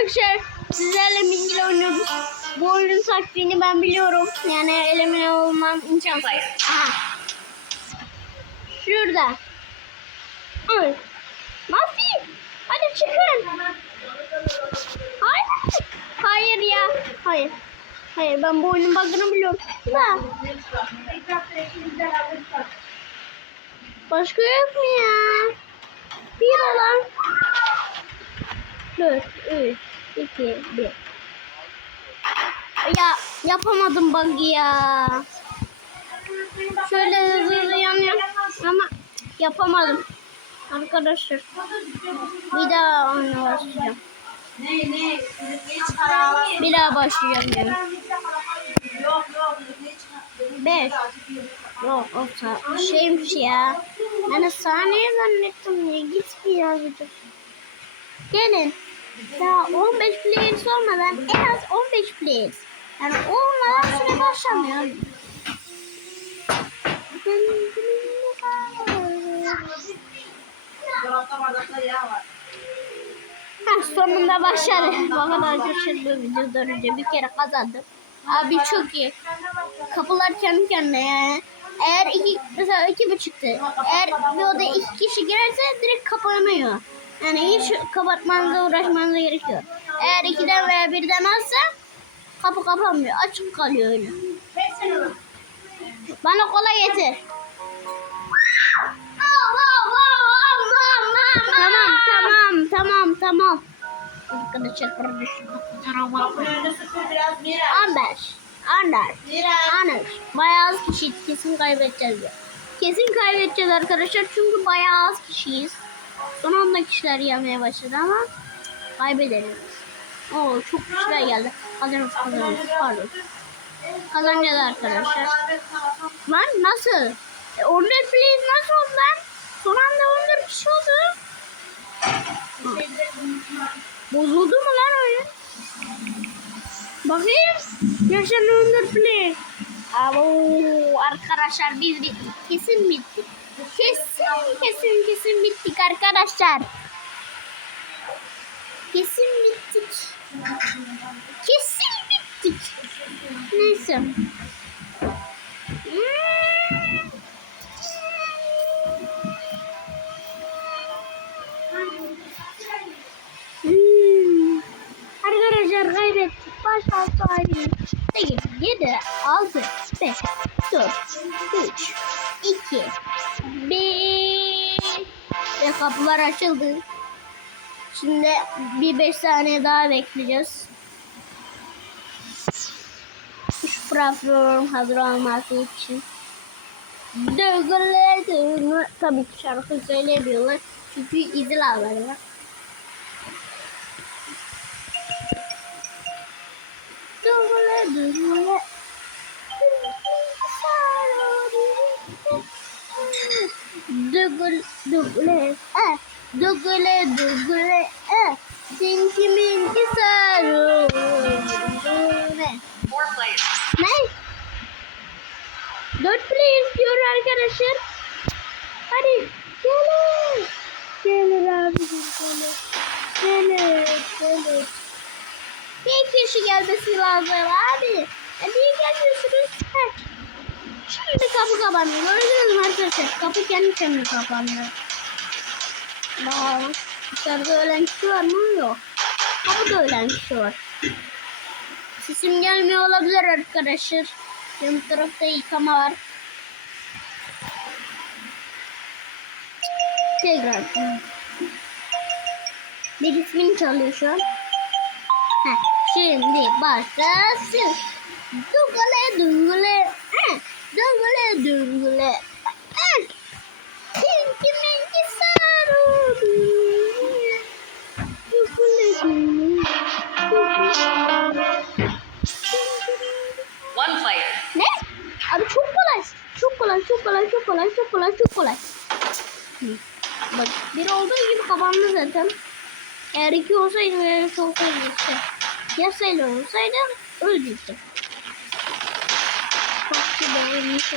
arkadaşlar sizlerle bilgiyle oynuyoruz. Bu oyunun taktiğini ben biliyorum. Yani elimine olmam imkansız. Aha. Şurada. Ay. Nasıl? Hadi çıkın. Hayır. Hayır ya. Hayır. Hayır ben bu oyunun bug'ını biliyorum. Da. Başka yok mu ya? Bir olan. 4, 3, 2, 1. Ya yapamadım bug'ı ya. Şöyle hızlı hızlı yanıyorum ama yapamadım. Arkadaşlar bir daha oyuna başlayacağım. Bir daha başlayacağım diyorum. Yok yok. Geç karar. 5 Yok o şeymiş ya. Ben saniye zannettim ya. Git bir yazıcı. Gelin. Daha 15 players olmadan en az 15 players. Yani olmadan süre başlamıyor. Ha, sonunda başladı. Bu kadar şaşırdım videodan önce bir kere kazandım. Abi çok iyi. Kapılar kendi kendine. Eğer iki, mesela iki buçuktu. Eğer bir odaya iki kişi girerse direkt kapanıyor. Yani hiç kapatmanıza uğraşmanıza gerek yok. Eğer ikiden veya birden azsa kapı kapanmıyor. Açık kalıyor öyle. Bana kola getir. Tamam tamam tamam tamam. Biraz mira. 15. Anders. Mira. Anders. Bayağı az kişi kesin kaybedeceğiz. ya. Kesin kaybedeceğiz arkadaşlar çünkü bayağı az kişiyiz. Son anda kişiler gelmeye başladı ama kaybederiz. Oo çok kişiler geldi. Kazanırız kazanırız pardon. Kazanacağız arkadaşlar. Lan nasıl? E, 14 please nasıl oldu lan? Son anda 14 kişi oldu. Bozuldu mu lan oyun? Bakayım. Yaşananlar play. Abo arkadaşlar biz bittik. Kesin bittik. Kesin kesin kesin bittik arkadaşlar. Kesin bittik. Kesin bittik. Neyse. Hmm. Arkadaşlar kaybettik. Baş altı ayrı. 8, 7, 6, 5, 4, 3, 2, 1. Ve kapılar açıldı. Şimdi bir 5 saniye daha bekleyeceğiz. Şu platform hazır olması için. Dögüle dögüle. Tabii ki şarkı söyleyemiyorlar. Çünkü izin almaları Dögüle dögüle. Eh. Tinky minky sarı. Four players. Ne? Dört play istiyor arkadaşlar. Hadi gelin. Gelin abi gelin. Gelin gelin. Bir kişi gelmesi lazım abi. E niye gelmiyorsunuz? Heh. Şimdi kapı kapandı. Gördünüz mü arkadaşlar? Kapı kendi kendine kapandı. Bakalım. Dışarıda ölen kişi var mı? Yok. Kapıda ölen kişi var. Sesim gelmiyor olabilir arkadaşlar. Yan tarafta yıkama var. Tekrar. Bir ismin çalıyor şu an. Heh, şimdi başlasın. Dungule dungule. Eh, Dungule dungule. Eh, Tinky minky sarı. Dungule dungule. One player. Ne? Abi çok kolay. Çok kolay, çok kolay, çok kolay, çok kolay, çok kolay. Bak bir olduğu gibi kapandı zaten. Eğer iki olsaydı veya olsaydı işte. Ya sayılı olsaydı öldü işte. Bak beğenmiş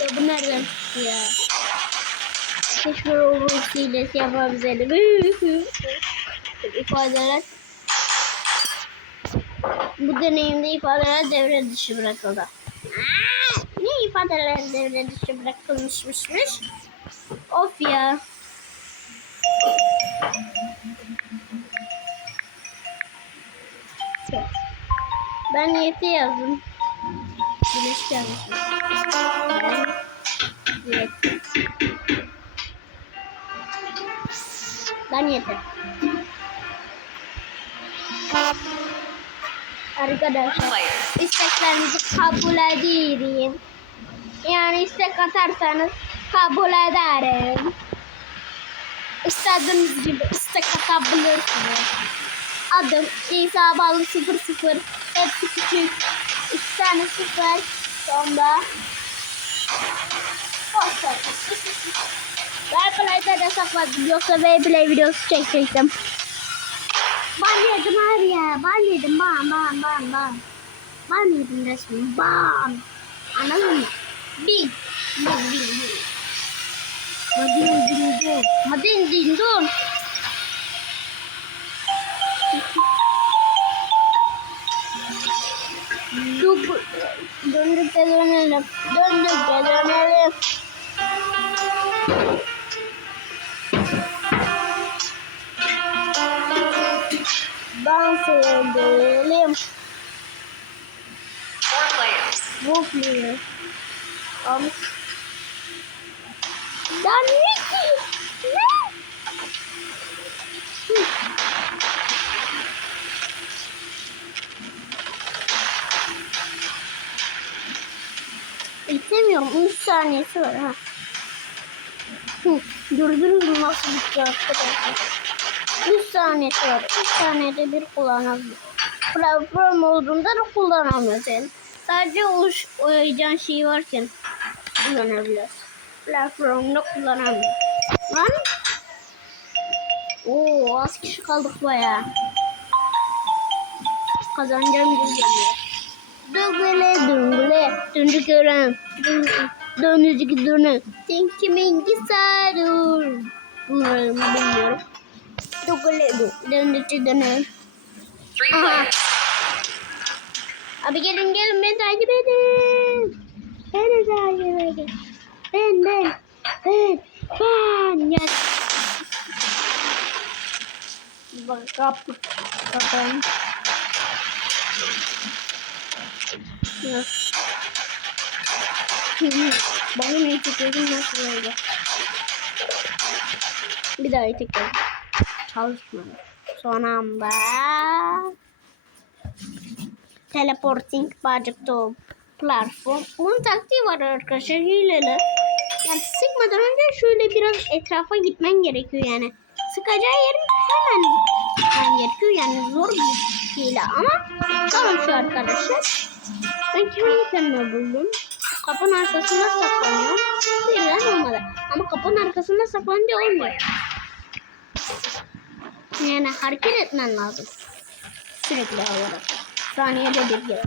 Ya bu nereden çıktı ya? Keşke Roblox hilesi yapabilseydim. İfadeler. Bu deneyimde ifadeler devre dışı bırakıldı. Aa, ne ifadeler devre dışı bırakılmışmış? Of ya. Ben niyeti yazdım. Güneş. Ben niyeti. Ben niyeti. Arkadaşlar isteklerinizi kabul ederim. Yani istek atarsanız kabul ederim. İstediğiniz gibi istek atabilirsiniz. Adım İsa Balı 00 Hepsi küçük. İki tane sıfır. Sonra Posta. Beyplay'da da sakladım. Yoksa Beyplay videosu çekecektim. Ban yedim abi ya. Ban yedim. Ban ban ban ban. Ban yedim resmen. Ban. Anladın mı? Bin. Bin bin bin. Madin din dun. Madin din Döndük de dönelim. Döndük de dönelim. Dans edelim. Four players. Bu player. Am. Dan Ricky. Ne? İstemiyorum. 3 saniyesi var ha. Hı. Durdurun nasıl bitti arkadaşlar. 3 saniyesi var. 3 saniyede bir kullanabilir. Platform olduğunda da kullanamıyoruz yani. Sadece o oynayacağın şey varken kullanabiliyoruz. Platformda kullanamıyoruz. Lan. Oo az kişi kaldık baya. Kazanacağım gibi geliyor. Döngüle döngüle döndü gören dönücü dönü. Sen kimin sarır? Bunları bilmiyorum. Döngüle döndü dönü. Three Aha. Abi gelin gelin beni takip edin. Beni takip edin. Ben ben ben ben gel. Bak kapı kapan. Bakın çekelim nasıl oldu. Bir daha tekrar. Çalışmadı. Son anda teleporting bacak to platform. Bunun taktiği var arkadaşlar hileli. Yani sıkmadan önce şöyle biraz etrafa gitmen gerekiyor yani. Sıkacağı yerin hemen gitmen gerekiyor yani zor bir hile ama tamam şu arkadaşlar. Ben kendi kendime buldum. Kapının arkasında saklanıyor. Birden olmadı. Ama kapının arkasında saklanınca olmuyor. Yani hareket etmen lazım. Sürekli olarak. Saniyede bir kere.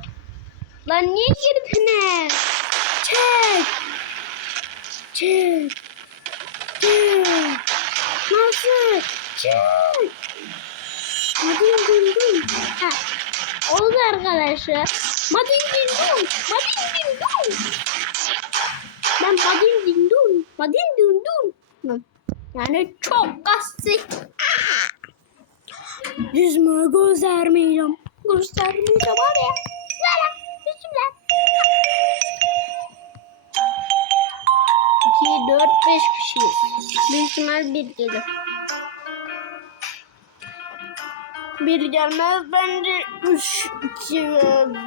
Lan niye girdiniz? Çek. Çek. Çek. Nasıl? Çek. Madin dün dün. Ha. Oldu arkadaşlar. Madin dün dün. Madin dün dün. Ben madin dün dün. Madin dün dün. Yani çok kasık. Yüzümü göstermeyeceğim. Göstermeyeceğim ya. Lala. Yüzümler. 2, 4, 5 kişiyiz. Büyük ihtimal bir gelir. Bir gelmez bence 3, 2,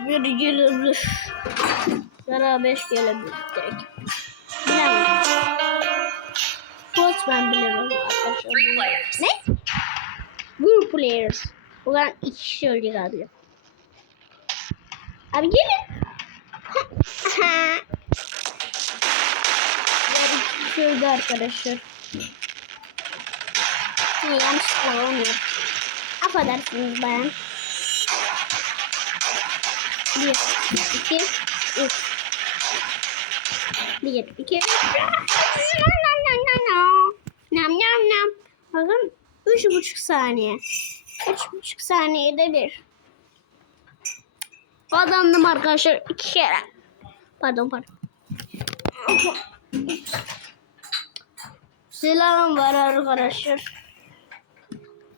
1 gelir. Ya da 5 gelebilir. Bilemem. Koç ben bilirim arkadaşlar. Ne? Group players. Ulan iki kişi öldü galiba. Abi gelin. Yarı kişi öldü arkadaşlar. Ne yanlışlıkla olmuyor. Affedersiniz bayan. Bir, iki, üç. Bir, iki, üç. Nam nam nam nam. Nam nam nam. Bakın üç buçuk saniye. Üç buçuk saniyede bir. Kazandım arkadaşlar iki kere. Pardon pardon. Silahım var arkadaşlar.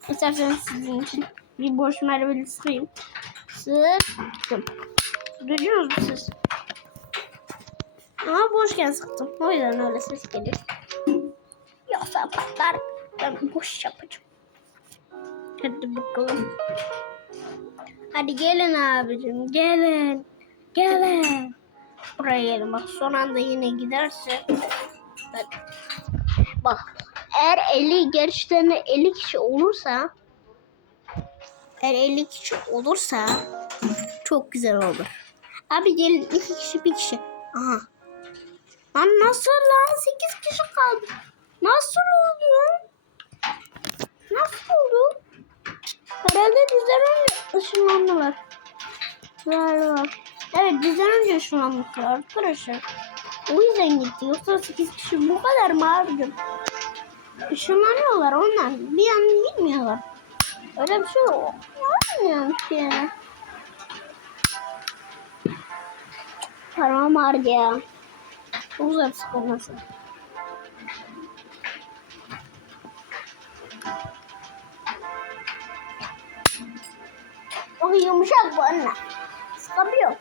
İsterseniz sizin için bir boş mermili sıkayım. Sıktım. Duyuyorsunuz mu siz? Ama boşken sıktım. O yüzden öyle ses geliyor. Yoksa patlar. Ben boş yapacağım. Hadi bakalım. Hadi gelin abicim gelin. Gelin. Buraya gelin bak son anda yine giderse. Bak, bak eğer 50 gerçekten de 50 kişi olursa eğer 50 kişi olursa çok güzel olur. Abi gelin iki kişi bir kişi. Aha. Lan nasıl lan 8 kişi kaldı. Nasıl oldu? Nasıl oldu? Herhalde bizden önce ışınlandılar. Galiba. Evet bizden önce ışınlanmışlar arkadaşlar. O yüzden gitti. Yoksa 8 kişi bu kadar mı abicim? Işınlanıyorlar onlar. Bir an gitmiyorlar. Öyle bir şey. Olmuyor ki. Param ağrıdı ya. Çok güzel sıkılması. O yumuşak bu anne. Sıkabiliyor.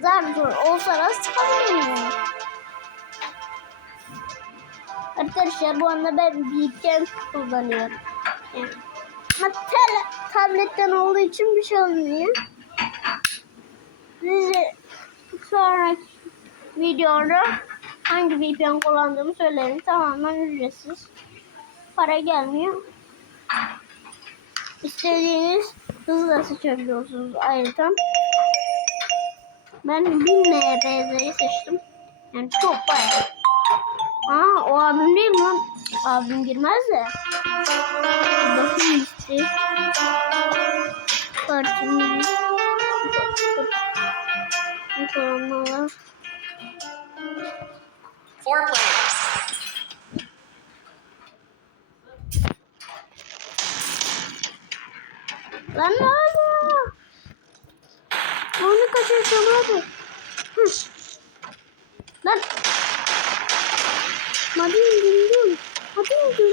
Zar zor olsa da sıkabilirim. Arkadaşlar bu anda ben VPN kullanıyorum. Yani. Tabletten olduğu için bir şey olmuyor. Size sonraki videoda hangi VPN kullandığımı söylerim. Tamamen ücretsiz. Para gelmiyor. İstediğiniz hızla seçebiliyorsunuz ayrıca. Ben 1000 MBZ'yi seçtim. Yani çok bayağı. Aa o abim değil mi lan? Abim girmez de. Bakın işte. Kartımı. Mikrofonlar. Four players. Lan ne oldu? Onu kaçıracağım abi. Hı. Lan. Hadi gündüm. Hadi gündüm.